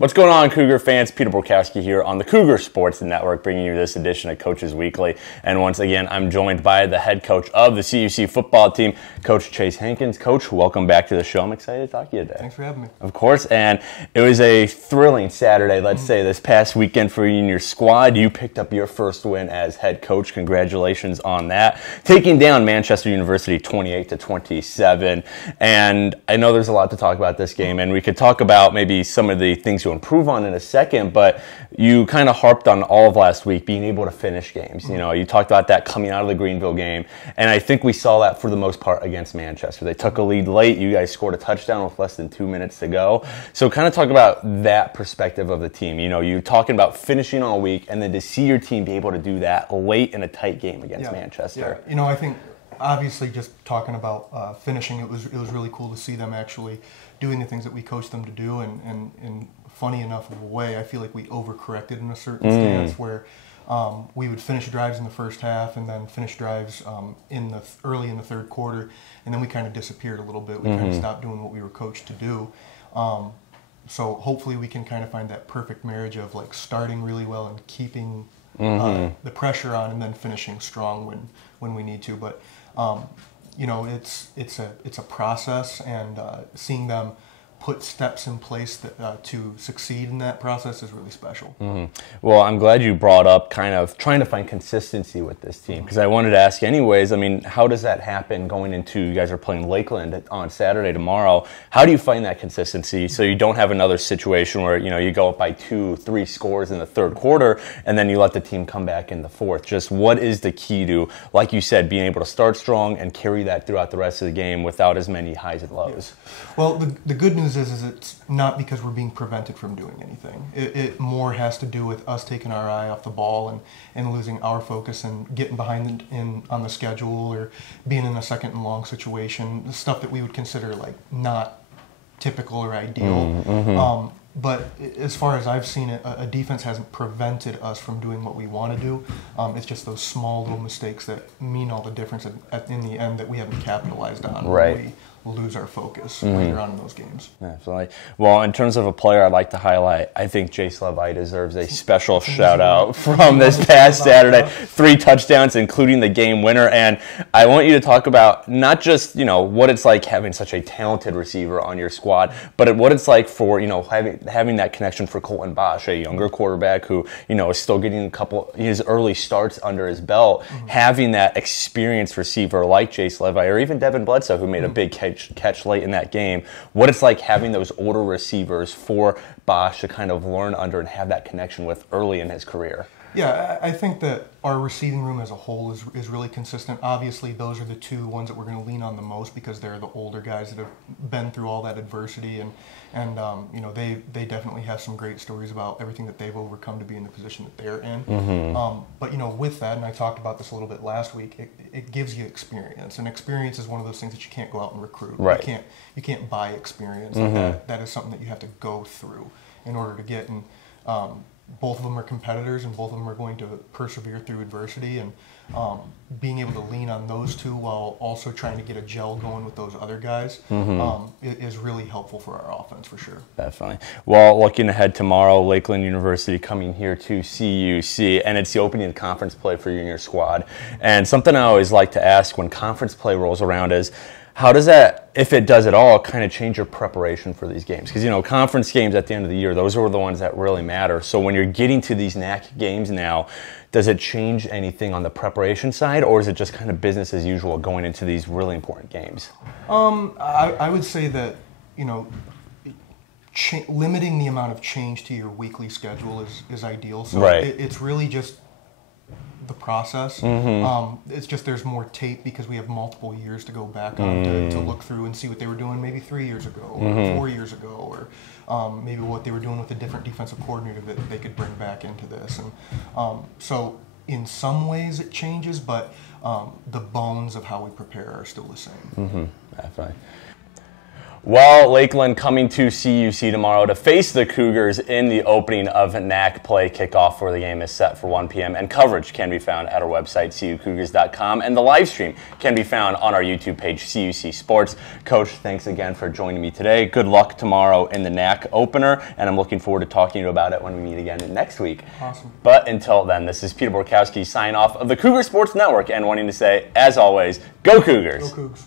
What's going on, Cougar fans? Peter Borkowski here on the Cougar Sports Network, bringing you this edition of Coaches Weekly. And once again, I'm joined by the head coach of the CUC football team, Coach Chase Hankins. Coach, welcome back to the show. I'm excited to talk to you today. Thanks for having me. Of course, and it was a thrilling Saturday, let's say, this past weekend for you and your squad. You picked up your first win as head coach. Congratulations on that. Taking down Manchester University 28-27. And I know there's a lot to talk about this game, and we could talk about maybe some of the things to improve on in a second, but you kind of harped on all of last week being able to finish games. You know, you talked about that coming out of the Greenville game, and I think we saw that for the most part against Manchester. They took a lead late. You guys scored a touchdown with less than 2 minutes to go. So kind of talk about that perspective of the team. You know, you're talking about finishing all week, and then to see your team be able to do that late in a tight game against Manchester. Yeah. You know, I think obviously just talking about finishing, it was really cool to see them actually doing the things that we coached them to do, and funny enough of a way, I feel like we overcorrected in a certain stance where we would finish drives in the first half and then finish drives early in the third quarter, and then we kind of disappeared a little bit. We kind of stopped doing what we were coached to do. So hopefully we can kind of find that perfect marriage of like starting really well and keeping the pressure on, and then finishing strong when we need to. But you know, it's a process, and seeing them put steps in place that, to succeed in that process is really special. Well, I'm glad you brought up kind of trying to find consistency with this team, because I wanted to ask anyways, I mean, how does that happen going into, you guys are playing Lakeland on Saturday tomorrow. How do you find that consistency so you don't have another situation where, you know, you go up by 2-3 scores in the third quarter and then you let the team come back in the fourth? Just what is the key to, like you said, being able to start strong and carry that throughout the rest of the game without as many highs and lows? Well, the good news is it's not because we're being prevented from doing anything. It more has to do with us taking our eye off the ball and losing our focus and getting behind on the schedule, or being in a second and long situation, the stuff that we would consider like not typical or ideal. But as far as I've seen it, a defense hasn't prevented us from doing what we want to do. It's just those small little mistakes that mean all the difference in the end that we haven't capitalized on. Right. We lose our focus later on in those games. Absolutely. Well, in terms of a player I'd like to highlight, I think Jace Levi deserves a special shout-out from this past Saturday. 3 touchdowns, including the game winner. And I want you to talk about not just, you know, what it's like having such a talented receiver on your squad, but what it's like for, you know, having that connection for Colton Bosch, a younger quarterback who, you know, is still getting his early starts under his belt, having that experienced receiver like Jace Levi, or even Devin Bledsoe, who made a big catch late in that game, what it's like having those older receivers for Bosch to kind of learn under and have that connection with early in his career. Yeah, I think that our receiving room as a whole is really consistent. Obviously, those are the two ones that we're going to lean on the most because they're the older guys that have been through all that adversity, and you know, they definitely have some great stories about everything that they've overcome to be in the position that they're in. But you know, with that, and I talked about this a little bit last week, it gives you experience, and experience is one of those things that you can't go out and recruit. Right. You can't buy experience. That is something that you have to go through in order to get. And both of them are competitors, and both of them are going to persevere through adversity, and being able to lean on those two while also trying to get a gel going with those other guys is really helpful for our offense, for sure. Definitely. Well, looking ahead tomorrow, Lakeland University coming here to CUC, and it's the opening of conference play for you and your squad. And something I always like to ask when conference play rolls around is, how does that, if it does at all, kind of change your preparation for these games? Because, you know, conference games at the end of the year, those are the ones that really matter. So when you're getting to these NAC games now, does it change anything on the preparation side, or is it just kind of business as usual going into these really important games? I would say that, you know, limiting the amount of change to your weekly schedule is ideal. So it's really just the process. It's just there's more tape because we have multiple years to go back on to look through and see what they were doing maybe 3 years ago or 4 years ago, or maybe what they were doing with a different defensive coordinator that they could bring back into this. And so in some ways it changes, but the bones of how we prepare are still the same. Definitely. Well, Lakeland coming to CUC tomorrow to face the Cougars in the opening of NAC play. Kickoff for the game is set for 1 p.m. and coverage can be found at our website, cucougars.com, and the live stream can be found on our YouTube page, CUC Sports. Coach, thanks again for joining me today. Good luck tomorrow in the NAC opener, and I'm looking forward to talking to you about it when we meet again next week. Awesome. But until then, this is Peter Borkowski sign off of the Cougar Sports Network and wanting to say, as always, go Cougars! Go Cougs!